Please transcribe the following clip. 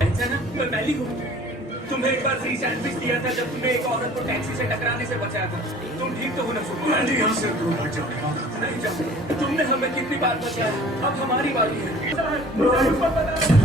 ऐसा ना, मैं मैली हूँ। तुम्हें एक बार फ्री सैंडविच दिया था जब तुमने एक औरत को टैक्सी से टकराने से बचाया था। तुम ठीक तो हो ना? मैंने यहाँ से तुम भाग जाओ। नहीं जाओ। तुमने हमें कितनी बार बचाया, अब हमारी बारी है।